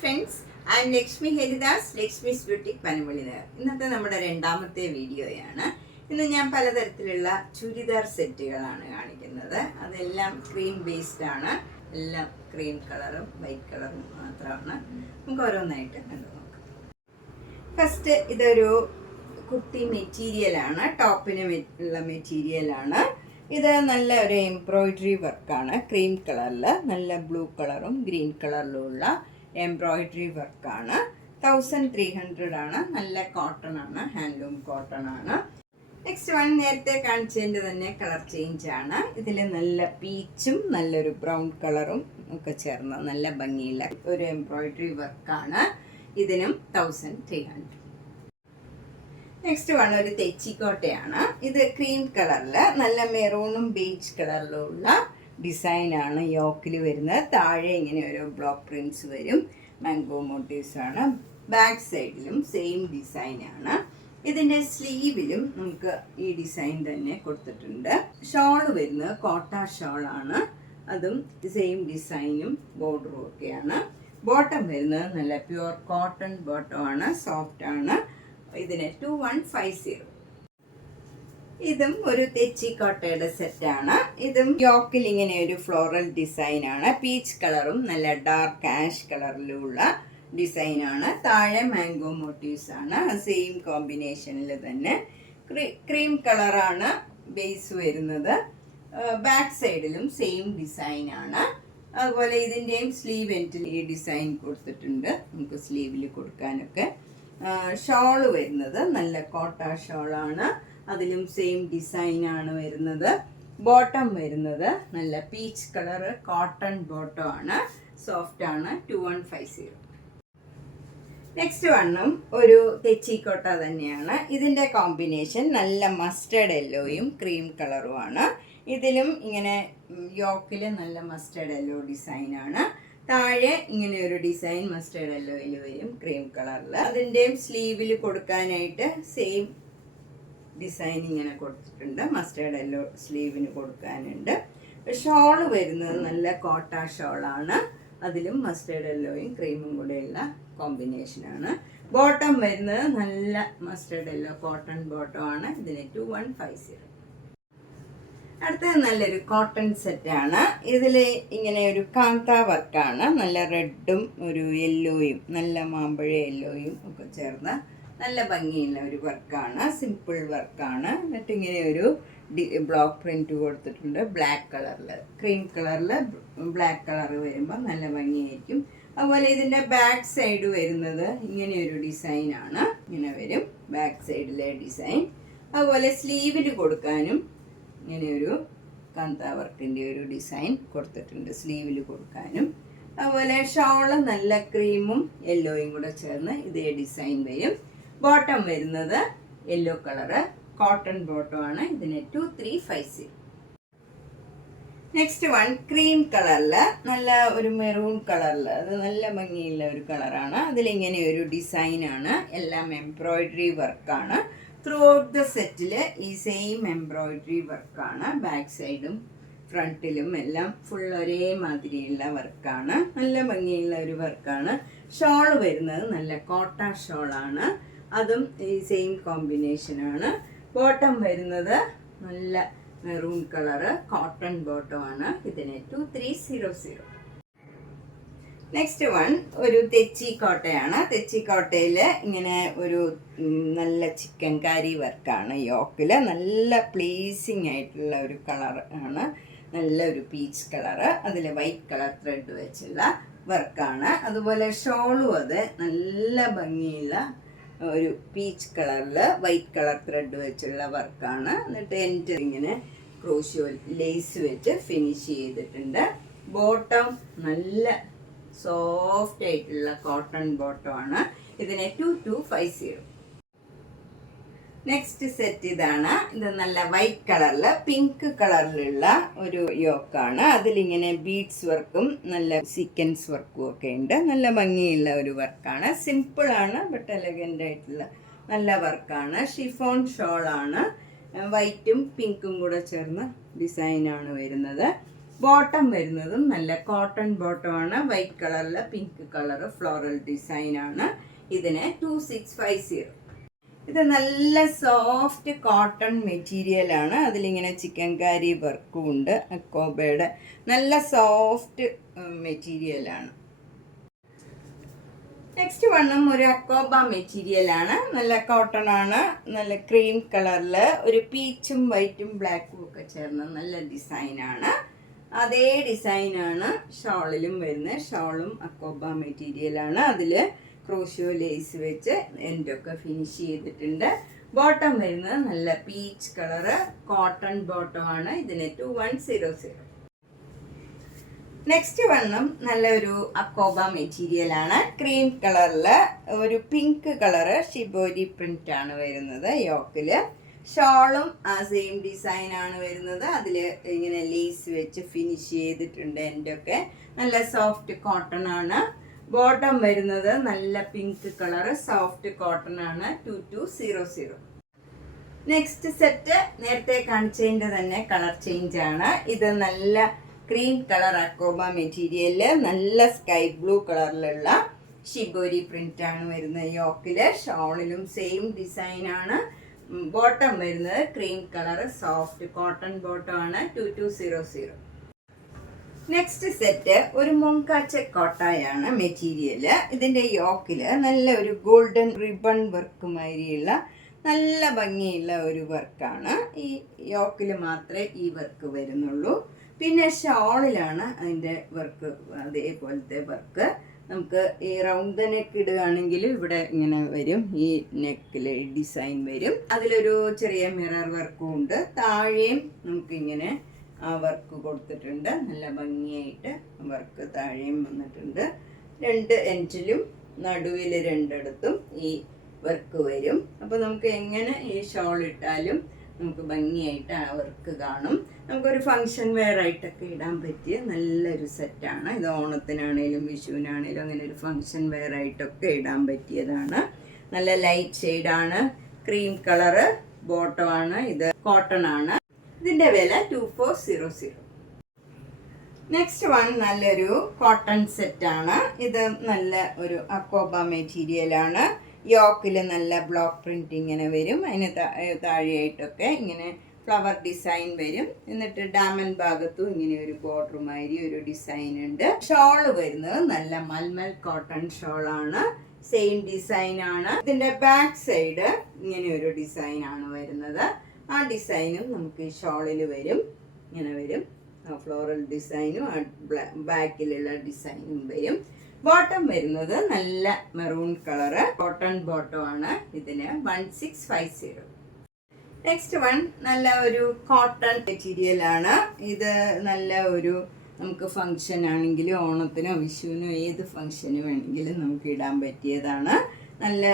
Friends, I M Lakshmi Haridas, Lakshmi's boutique Panampilly Nagar. ഇന്നത്തെ നമ്മുടെ രണ്ടാമത്തെ വീഡിയോയാണ്. ഇന്ന് ഞാൻ പലതരത്തിലുള്ള ചുരിദാർ സെറ്റുകളാണ് കാണിക്കുന്നത്. അതെല്ലാം ക്രീം ബേസ്ഡ് ആണ്. എല്ലാം ക്രീം കളറും വൈറ്റ് കളറും മാത്രമാണ്. നമുക്ക് ഓരോന്നായിട്ട് കണ്ടു നോക്കാം. ഫസ്റ്റ് ഇതൊരു കുർത്തി മെറ്റീരിയലാണ്, ടോപ്പിന് ഉള്ള മെറ്റീരിയലാണ്. ഇത് നല്ല ഒരു എംബ്രോയിഡറി വർക്കാണ്. ക്രീം കളറിൽ നല്ല ബ്ലൂ കളറും ഗ്രീൻ കളറിലുള്ള എംബ്രോയിഡറി വർക്കാണ്. 1300 ആണ്. നല്ല കോട്ടൺ ആണ്, ഹാൻഡ്ലൂം കോട്ടൺ ആണ്. നെക്സ്റ്റ് വൺ നേരത്തെ കാണിച്ചതിൻ്റെ തന്നെ കളർ ചേഞ്ച് ആണ്. ഇതിൽ നല്ല പീച്ചും നല്ലൊരു ബ്രൗൺ കളറും ഒക്കെ ചേർന്ന നല്ല ഭംഗിയുള്ള ഒരു എംബ്രോയിഡറി വർക്കാണ്. ഇതിനും 1300. നെക്സ്റ്റ് വൺ ഒരു തെച്ചിക്കോട്ടയാണ്. ഇത് ക്രീം കളറിൽ നല്ല മെറൂണും ബേജ് കളറിലുള്ള ഡിസൈനാണ് യോക്കിൽ വരുന്നത്. താഴെ ഇങ്ങനെ ഒരു ബ്ലോക്ക് പ്രിൻറ്റ്സ് വരും. മാംഗോ മോട്ടീവ്സ് ആണ്. ബാക്ക് സൈഡിലും സെയിം ഡിസൈനാണ്. ഇതിൻ്റെ സ്ലീവിലും നമുക്ക് ഈ ഡിസൈൻ തന്നെ കൊടുത്തിട്ടുണ്ട്. ഷോള് വരുന്നത് കോട്ട ഷോളാണ്. അതും സെയിം ഡിസൈനും ബോർഡറും ഒക്കെയാണ്. ബോട്ടം വരുന്നത് നല്ല പ്യുവർ കോട്ടൺ ബോട്ടമാണ്, സോഫ്റ്റ് ആണ്. ഇതിന് 2150. ഇതും ഒരു തെച്ചിക്കോട്ടയുടെ സെറ്റാണ്. ഇതും യോക്കിൽ ഇങ്ങനെ ഒരു ഫ്ലോറൽ ഡിസൈനാണ്. പീച്ച് കളറും നല്ല ഡാർക്ക് ആഷ് കളറിലുള്ള ഡിസൈനാണ്. താഴെ മാംഗോ മോട്ടീവ്സ് ആണ്. സെയിം കോമ്പിനേഷനിൽ തന്നെ ക്രീം കളറാണ് ബേസ് വരുന്നത്. ബാക്ക് സൈഡിലും സെയിം ഡിസൈനാണ്. അതുപോലെ ഇതിൻ്റെയും സ്ലീവ് എൻഡിൽ ഈ ഡിസൈൻ കൊടുത്തിട്ടുണ്ട്. നമുക്ക് സ്ലീവിൽ കൊടുക്കാനൊക്കെ. ഷോള് വരുന്നത് നല്ല കോട്ട ഷോളാണ്. അതിലും സെയിം ഡിസൈനാണ് വരുന്നത്. ബോട്ടം വരുന്നത് നല്ല പീച്ച് കളറ് കോട്ടൺ ബോട്ടം ആണ്, സോഫ്റ്റ് ആണ്. 2150. നെക്സ്റ്റ് വണ്ണും ഒരു തെച്ചിക്കോട്ട തന്നെയാണ്. ഇതിൻ്റെ കോമ്പിനേഷൻ നല്ല മസ്റ്റേർഡ് യെല്ലോയും ക്രീം കളറുമാണ്. ഇതിലും ഇങ്ങനെ യോക്കിൽ നല്ല മസ്റ്റേർഡ് യെല്ലോ ഡിസൈനാണ്. താഴെ ഇങ്ങനെ ഒരു ഡിസൈൻ മസ്റ്റേർഡ് യെല്ലോയിൽ വരും, ക്രീം കളറിൽ. അതിൻ്റെയും സ്ലീവിൽ കൊടുക്കാനായിട്ട് സെയിം ഡിസൈൻ ഇങ്ങനെ കൊടുത്തിട്ടുണ്ട്. മസ്റ്റേർഡ് യെല്ലോ സ്ലീവിന് കൊടുക്കാനുണ്ട്. ഷോള് വരുന്നത് നല്ല കോട്ട ഷോളാണ്. അതിലും മസ്റ്റേർഡ് യെല്ലോയും ക്രീമും കൂടെയുള്ള കോമ്പിനേഷനാണ്. ബോട്ടം വരുന്നത് നല്ല മസ്റ്റേർഡ് യെല്ലോ കോട്ടൺ ബോട്ടം ആണ്. ഇതിന് 2150. അടുത്തത് നല്ലൊരു കോട്ടൺ സെറ്റാണ്. ഇതിൽ ഇങ്ങനെ ഒരു കാന്ത വർക്കാണ്. നല്ല റെഡും ഒരു യെല്ലോയും നല്ല മാമ്പഴ യെല്ലോയും ഒക്കെ ചേർന്ന നല്ല ഭംഗിയുള്ള ഒരു വർക്കാണ്. സിമ്പിൾ വർക്കാണ്. എന്നിട്ട് ഇങ്ങനെ ഒരു ബ്ലോക്ക് പ്രിൻറ്റ് കൊടുത്തിട്ടുണ്ട്. ബ്ലാക്ക് കളറിൽ, ക്രീം കളറിൽ ബ്ലാക്ക് കളർ വരുമ്പോൾ നല്ല ഭംഗിയായിരിക്കും. അതുപോലെ ഇതിൻ്റെ ബാക്ക് സൈഡ് വരുന്നത് ഇങ്ങനെ ഒരു ഡിസൈനാണ്. ഇങ്ങനെ വരും ബാക്ക് സൈഡിലെ ഡിസൈൻ. അതുപോലെ സ്ലീവിൽ കൊടുക്കാനും ഇങ്ങനെ ഒരു കാന്ത വർക്കിൻ്റെ ഒരു ഡിസൈൻ കൊടുത്തിട്ടുണ്ട് സ്ലീവിൽ കൊടുക്കാനും. അതുപോലെ ഷോള് നല്ല ക്രീമും യെല്ലോയും കൂടെ ചേർന്ന് ഇതേ ഡിസൈൻ വരും. ബോട്ടം വരുന്നത് യെല്ലോ കളറ് കോട്ടൺ ബോട്ടമാണ്. ഇതിന് 2350. നെക്സ്റ്റ് വൺ ക്രീം കളറിൽ നല്ല ഒരു മെറൂൺ കളറിൽ, അത് നല്ല ഭംഗിയുള്ള ഒരു കളറാണ്. അതിലിങ്ങനെ ഒരു ഡിസൈനാണ്. എല്ലാം എംബ്രോയിഡറി വർക്കാണ്. ത്രൂ ഔട്ട് ദ സെറ്റിൽ ഈ സെയിം എംബ്രോയിഡറി വർക്കാണ്. ബാക്ക് സൈഡും ഫ്രണ്ടിലും എല്ലാം ഫുൾ ഒരേ മാതിരിയുള്ള വർക്കാണ്. നല്ല ഭംഗിയുള്ള ഒരു വർക്കാണ്. ഷോൾ വരുന്നത് നല്ല കോട്ട ഷോളാണ്. അതും ഈ സെയിം കോമ്പിനേഷനാണ്. ബോട്ടം വരുന്നത് നല്ല മെറൂൺ കളറ് കോട്ടൺ ബോട്ടമാണ്. ഇതിന് 2300. നെക്സ്റ്റ് വൺ ഒരു തെച്ചിക്കോട്ടയാണ്. തെച്ചിക്കോട്ടയിൽ ഇങ്ങനെ ഒരു നല്ല ചിക്കൻ കാരി വർക്കാണ്. യോക്കിൽ നല്ല പ്ലീസിങ് ആയിട്ടുള്ള ഒരു കളർ ആണ്. നല്ല ഒരു പീച്ച് കളറ്. അതിൽ വൈറ്റ് കളർ ത്രെഡ് വെച്ചുള്ള വർക്കാണ്. അതുപോലെ ഷോളും അത് നല്ല ഭംഗിയുള്ള ഒരു പീച്ച് കളറിൽ വൈറ്റ് കളർ ത്രെഡ് വെച്ചുള്ള വർക്കാണ്. എന്നിട്ട് എൻ്റെ ഇങ്ങനെ ക്രോഷ്യോ ലേസ് വെച്ച് ഫിനിഷ് ചെയ്തിട്ടുണ്ട്. ബോട്ടം നല്ല സോഫ്റ്റ് ആയിട്ടുള്ള കോട്ടൺ ബോട്ടമാണ്. ഇതിന് 2250. നെക്സ്റ്റ് സെറ്റ് ഇതാണ്. ഇത് നല്ല വൈറ്റ് കളറിൽ പിങ്ക് കളറിലുള്ള ഒരു യോക്കാണ്. അതിലിങ്ങനെ ബീഡ്സ് വർക്കും നല്ല സീക്വൻസ് വർക്കും ഒക്കെ ഉണ്ട്. നല്ല ഭംഗിയുള്ള ഒരു വർക്കാണ്. സിമ്പിളാണ് ബട്ട് എലഗൻ്റ് ആയിട്ടുള്ള നല്ല വർക്കാണ്. ഷിഫോൺ ഷോളാണ്. വൈറ്റും പിങ്കും കൂടെ ചേർന്ന ഡിസൈനാണ് വരുന്നത്. ബോട്ടം വരുന്നതും നല്ല കോട്ടൺ ബോട്ടമാണ്. വൈറ്റ് കളറിൽ പിങ്ക് കളർ ഫ്ലോറൽ ഡിസൈൻ ആണ്. ഇതിന് 2650. ഇത് നല്ല സോഫ്റ്റ് കോട്ടൺ മെറ്റീരിയൽ ആണ്. അതിലിങ്ങനെ ചിക്കൻകാരി വർക്കും ഉണ്ട്. അക്കോബയുടെ നല്ല സോഫ്റ്റ് മെറ്റീരിയലാണ്. നെക്സ്റ്റ് വണ്ണും ഒരു അക്കോബ മെറ്റീരിയൽ ആണ്. നല്ല കോട്ടൺ ആണ്. നല്ല ക്രീം കളറിൽ ഒരു പീച്ചും വൈറ്റും ബ്ലാക്കും ഒക്കെ ചേർന്ന നല്ല ഡിസൈനാണ്. അതേ ഡിസൈനാണ് ഷോളിലും വരുന്നത്. ഷോളും അക്കോബ മെറ്റീരിയലാണ്. അതിൽ ക്രോഷ്യോ ലേസ് വെച്ച് എൻഡൊക്കെ ഫിനിഷ് ചെയ്തിട്ടുണ്ട്. ബോട്ടം വരുന്നത് നല്ല പീച്ച് കളറ് കോട്ടൺ ബോട്ടമാണ്. ഇതിന് 2100. നെക്സ്റ്റ് വണ്ണും നല്ലൊരു അക്കോബ മെറ്റീരിയൽ ആണ്. ക്രീം കളറിൽ ഒരു പിങ്ക് കളറ് ഷിബോരി പ്രിന്റ് ആണ് വരുന്നത് യോക്കിൽ. ഷോളും ആ സെയിം ഡിസൈൻ ആണ് വരുന്നത്. അതിൽ ഇങ്ങനെ ലേസ് വെച്ച് ഫിനിഷ് ചെയ്തിട്ടുണ്ട്. എൻഡൊക്കെ നല്ല സോഫ്റ്റ് കോട്ടൺ ആണ്. ബോട്ടം വരുന്നത് നല്ല പിങ്ക് കളറ് സോഫ്റ്റ് കോട്ടൺ ആണ്. 2200. നെക്സ്റ്റ് സെറ്റ് നേരത്തെ കാണിച്ചതിൻ്റെ തന്നെ കളർ ചേഞ്ച് ആണ്. ഇത് നല്ല ക്രീം കളർ അക്കോബ മെറ്റീരിയല് നല്ല സ്കൈ ബ്ലൂ കളറിലുള്ള ഷിബോരി പ്രിന്റ് ആണ് വരുന്നത് യോക്കില്. ഷോളിലും സെയിം ഡിസൈൻ ആണ്. ബോട്ടം വരുന്നത് cream colour soft cotton bottom ആണ്. 2200. നെക്സ്റ്റ് സെറ്റ് ഒരു മുങ്കാച്ച കോട്ടായാണ് മെറ്റീരിയല്. ഇതിന്റെ യോക്കില് നല്ല ഒരു ഗോൾഡൻ റിബൺ വർക്ക് മാതിരിയുള്ള നല്ല ഭംഗിയുള്ള ഒരു വർക്കാണ്. ഈ യോക്കിൽ മാത്രമേ ഈ വർക്ക് വരുന്നുള്ളൂ. പിന്നെ ഷോളിലാണ് അതിൻ്റെ വർക്ക്, അതേപോലത്തെ വർക്ക്. നമുക്ക് ഈ റൗണ്ട് നെക്ക് ഇടുകയാണെങ്കിൽ ഇവിടെ ഇങ്ങനെ വരും. ഈ നെക്കിൽ ഡിസൈൻ വരും. അതിലൊരു ചെറിയ മിറർ വർക്കും ഉണ്ട്. താഴെയും നമുക്കിങ്ങനെ ആ വർക്ക് കൊടുത്തിട്ടുണ്ട്. നല്ല ഭംഗിയായിട്ട് വർക്ക് താഴെയും വന്നിട്ടുണ്ട്. 2 എൻഡിലും നടുവിൽ 2 ഈ വർക്ക് വരും. അപ്പോൾ നമുക്ക് എങ്ങനെ ഈ ഷോൾ ഇട്ടാലും നമുക്ക് ഭംഗിയായിട്ട് ആ വർക്ക് കാണും. നമുക്കൊരു ഫങ്ഷൻ വെയർ ആയിട്ടൊക്കെ ഇടാൻ പറ്റിയ നല്ലൊരു സെറ്റാണ് ഇത്. ഓണത്തിനാണേലും വിഷുവിനാണേലും അങ്ങനെ ഒരു ഫങ്ഷൻ വെയർ ആയിട്ടൊക്കെ ഇടാൻ പറ്റിയതാണ്. നല്ല ലൈറ്റ് ഷെയ്ഡാണ്. ക്രീം കളറ് ബോട്ടമാണ്. ഇത് കോട്ടൺ ആണ്. ഇതിൻ്റെ വില 2400. നെക്സ്റ്റ് വൺ നല്ലൊരു കോട്ടൺ സെറ്റാണ്. ഇത് നല്ല ഒരു അക്കോബ മെറ്റീരിയലാണ്. യോക്കിൽ നല്ല ബ്ലോക്ക് പ്രിന്റ് ഇങ്ങനെ വരും. അതിന് താഴെയായിട്ടൊക്കെ ഇങ്ങനെ ഫ്ലവർ ഡിസൈൻ വരും. എന്നിട്ട് ഡാമൻ ഭാഗത്തും ഇങ്ങനെ ഒരു ബോർഡർ മാതിരി ഒരു ഡിസൈൻ ഉണ്ട്. ഷോള് വരുന്നത് നല്ല മൽമൽ കോട്ടൺ ഷോളാണ്. സെയിം ഡിസൈൻ ആണ്. ഇതിന്റെ ബാക്ക് സൈഡ് ഇങ്ങനെ ഒരു ഡിസൈൻ ആണ് വരുന്നത്. ആ ഡിസൈനും നമുക്ക് ഷോളിൽ വരും. ഇങ്ങനെ വരും. ഫ്ലോറൽ ഡിസൈനും ബാക്കിലുള്ള ഡിസൈനും വരും. ബോട്ടം വരുന്നത് നല്ല മെറൂൺ കളറ് കോട്ടൺ ബോട്ടം ആണ്. ഇതിന് 1650. നെക്സ്റ്റ് വൺ നല്ല ഒരു കോട്ടൺ മെറ്റീരിയൽ ആണ്. ഇത് നല്ല ഒരു നമുക്ക് ഫങ്ഷൻ ആണെങ്കിലും ഓണത്തിനോ വിഷുവിനോ ഏത് ഫങ്ഷന് വേണമെങ്കിലും നമുക്ക് ഇടാൻ പറ്റിയതാണ്. നല്ല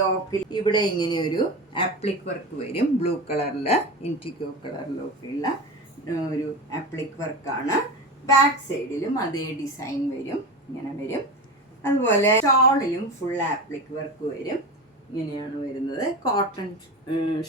യോക്കിൽ ഇവിടെ ഇങ്ങനെ ഒരു ആപ്ലിക് വർക്ക് വരും. ബ്ലൂ കളറിൽ ഇൻറ്റിക്കോ കളറിലൊക്കെയുള്ള ഒരു ആപ്ലിക് വർക്കാണ്. ബാക്ക് സൈഡിലും അതേ ഡിസൈൻ വരും. ഇങ്ങനെ വരും. അതുപോലെ ഷോളിലും ഫുൾ ആപ്ലിക് വർക്ക് വരും. ഇങ്ങനെയാണ് വരുന്നത്. കോട്ടൺ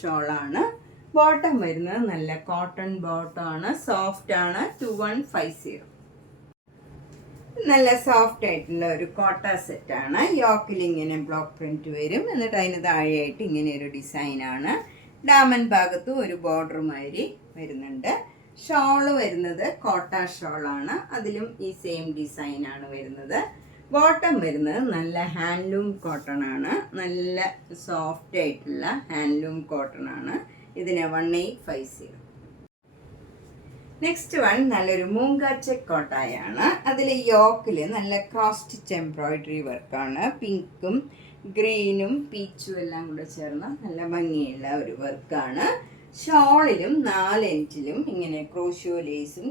ഷോളാണ്. ബോട്ടം വരുന്നത് നല്ല കോട്ടൺ ബോട്ടം ആണ്. സോഫ്റ്റ് ആണ്. 2150. നല്ല സോഫ്റ്റ് ആയിട്ടുള്ള ഒരു കോട്ട സെറ്റാണ്. യോക്കിൽ ഇങ്ങനെ ബ്ലോക്ക് പ്രിന്റ് വരും. എന്നിട്ട് അതിന് താഴെയായിട്ട് ഇങ്ങനെ ഒരു ഡിസൈനാണ്. ഡാമൻ ഭാഗത്തും ഒരു ബോർഡർ മാതിരി വരുന്നുണ്ട്. ഷോള് വരുന്നത് കോട്ട ഷോളാണ്. അതിലും ഈ സെയിം ഡിസൈനാണ് വരുന്നത്. ബോട്ടം വരുന്നത് നല്ല ഹാൻഡ്ലൂം കോട്ടൺ ആണ്. നല്ല സോഫ്റ്റ് ആയിട്ടുള്ള ഹാൻഡ്ലൂം കോട്ടൺ ആണ്. ഇതിന് 1850. നെക്സ്റ്റ് വൺ നല്ലൊരു മൂങ്കാച്ച കോട്ടായാണ്. അതിൽ യോക്കിൽ നല്ല ക്രോസ് സ്റ്റിച്ച് എംബ്രോയിഡറി വർക്കാണ്. പിങ്കും ഗ്രീനും പീച്ചും എല്ലാം കൂടെ ചേർന്ന് നല്ല ഭംഗിയുള്ള ഒരു വർക്കാണ്. ഷോളിലും 4 ഇഞ്ചിലും ഇങ്ങനെ ക്രോഷ്യോ ലേസും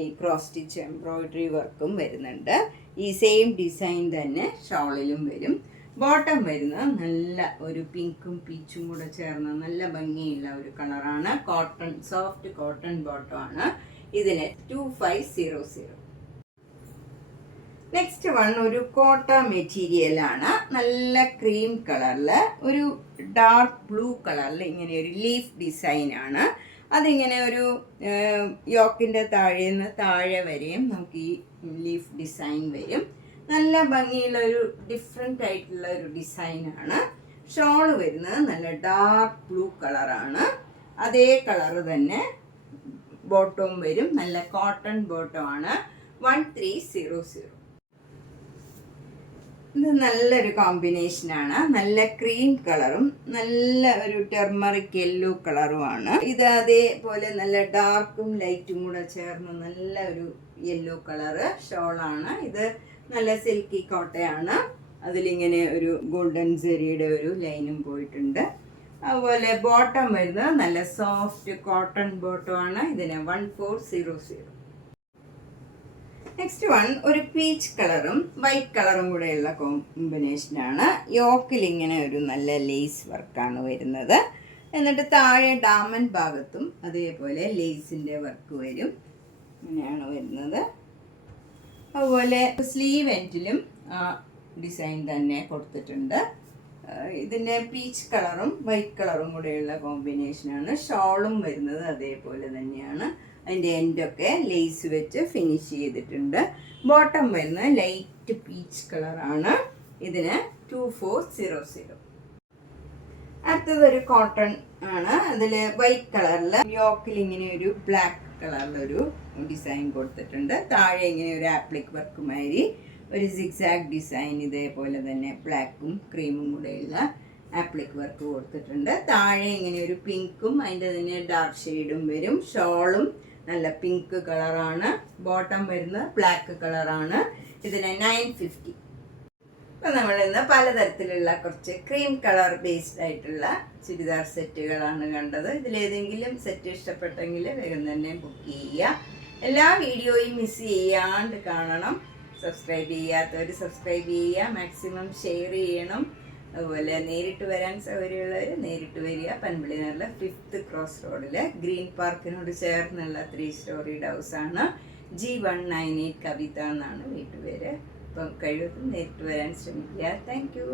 ഈ ക്രോസ് സ്റ്റിച്ച് എംബ്രോയിഡറി വർക്കും വരുന്നുണ്ട്. ഈ സെയിം ഡിസൈൻ തന്നെ ഷോളിലും വരും. ബോട്ടം വരുന്നത് നല്ല ഒരു പിങ്കും പീച്ചും കൂടെ ചേർന്ന നല്ല ഭംഗിയുള്ള ഒരു കളറാണ്. കോട്ടൺ സോഫ്റ്റ് കോട്ടൺ ബോട്ടം ആണ്. ഇതിന് 2500. നെക്സ്റ്റ് വൺ ഒരു കോട്ട മെറ്റീരിയൽ ആണ്. നല്ല ക്രീം കളറിൽ ഒരു ഡാർക്ക് ബ്ലൂ കളറിൽ ഇങ്ങനെ ഒരു ലീഫ് ഡിസൈൻ ആണ്. അതിങ്ങനെ ഒരു യോക്കിൻ്റെ താഴെ വരെയും നമുക്ക് ഈ ലീഫ് ഡിസൈൻ വരും. നല്ല ഭംഗിയുള്ള ഒരു ഡിഫറെൻ്റ് ആയിട്ടുള്ള ഒരു ഡിസൈനാണ്. ഷോള് വരുന്നത് നല്ല ഡാർക്ക് ബ്ലൂ കളറാണ്. അതേ കളറ് തന്നെ ബോട്ടവും വരും. നല്ല കോട്ടൺ ബോട്ടമാണ്. 1300. ഇത് നല്ലൊരു കോമ്പിനേഷനാണ്. നല്ല ക്രീം കളറും നല്ല ഒരു ടെർമറിക് യെല്ലോ കളറുമാണ്. ഇത് അതേപോലെ നല്ല ഡാർക്കും ലൈറ്റും കൂടെ ചേർന്ന് നല്ല ഒരു യെല്ലോ കളറ് ഷോളാണ്. ഇത് നല്ല സിൽക്കി കോട്ടയാണ്. അതിലിങ്ങനെ ഒരു ഗോൾഡൻ സെരിയുടെ ഒരു ലൈനും പോയിട്ടുണ്ട്. അതുപോലെ ബോട്ടം വരുന്നത് നല്ല സോഫ്റ്റ് കോട്ടൺ ബോട്ടമാണ്. ഇതിന് 1400. നെക്സ്റ്റ് വൺ ഒരു പീച്ച് കളറും വൈറ്റ് കളറും കൂടെയുള്ള കോമ്പിനേഷനാണ്. യോക്കിൽ ഇങ്ങനെ ഒരു നല്ല ലേസ് വർക്കാണ് വരുന്നത്. എന്നിട്ട് താഴെ ഡാമൻ ഭാഗത്തും അതേപോലെ ലേസിൻ്റെ വർക്ക് വരും. ഇങ്ങനെയാണ് വരുന്നത്. അതുപോലെ സ്ലീവ് എൻഡിലും ഡിസൈൻ തന്നെ കൊടുത്തിട്ടുണ്ട്. ഇതിൻ്റെ പീച്ച് കളറും വൈറ്റ് കളറും കൂടെയുള്ള കോമ്പിനേഷനാണ്. ഷോളും വരുന്നത് അതേപോലെ തന്നെയാണ്. അതിൻ്റെ എൻഡൊക്കെ ലേസ് വെച്ച് ഫിനിഷ് ചെയ്തിട്ടുണ്ട്. ബോട്ടം വരുന്നത് ലൈറ്റ് പീച്ച് കളറാണ്. ഇതിന് 2400. അടുത്തതൊരു കോട്ടൺ ആണ്. അതിൽ വൈറ്റ് കളറിൽ യോക്കിൽ ഇങ്ങനെ ഒരു ബ്ലാക്ക് കളറിലൊരു ഡിസൈൻ കൊടുത്തിട്ടുണ്ട്. താഴെ ഇങ്ങനെ ഒരു ആപ്ലിക് വർക്ക് മാതിരി ഒരു സിക്സാഗ് ഡിസൈൻ ഇതേപോലെ തന്നെ ബ്ലാക്കും ക്രീമും കൂടെയുള്ള ആപ്ലിക് വർക്ക് കൊടുത്തിട്ടുണ്ട്. താഴെ ഇങ്ങനെ ഒരു പിങ്കും അതിൻ്റെ തന്നെ ഡാർക്ക് ഷെയ്ഡും വരും. ഷോളും നല്ല പിങ്ക് കളറാണ്. ബോട്ടം വരുന്നത് ബ്ലാക്ക് കളറാണ്. ഇതിന് 950. ഇപ്പം നമ്മളിന്ന് പലതരത്തിലുള്ള കുറച്ച് ക്രീം കളർ ബേസ്ഡ് ആയിട്ടുള്ള ചുരിദാർ സെറ്റുകളാണ് കണ്ടത്. ഇതിലേതെങ്കിലും സെറ്റ് ഇഷ്ടപ്പെട്ടെങ്കിൽ വേഗം തന്നെ ബുക്ക് ചെയ്യുക. എല്ലാ വീഡിയോയും മിസ് ചെയ്യാണ്ട് കാണണം. സബ്സ്ക്രൈബ് ചെയ്യാത്തവർ സബ്സ്ക്രൈബ് ചെയ്യുക. മാക്സിമം ഷെയർ ചെയ്യണം. അതുപോലെ നേരിട്ട് വരാൻ സൗകര്യമുള്ളവർ നേരിട്ട് വരിക. പൻപള്ളിനുള്ള 5th ക്രോസ് റോഡിൽ ഗ്രീൻ പാർക്കിനോട് ചേർന്നുള്ള 3 സ്റ്റോറീഡ് ഹൗസാണ്. G198 കവിത എന്നാണ് വീട്ടുപേര്. അപ്പം കഴിവതും നേരിട്ട് വരാൻ ശ്രമിക്കുക. Thank you.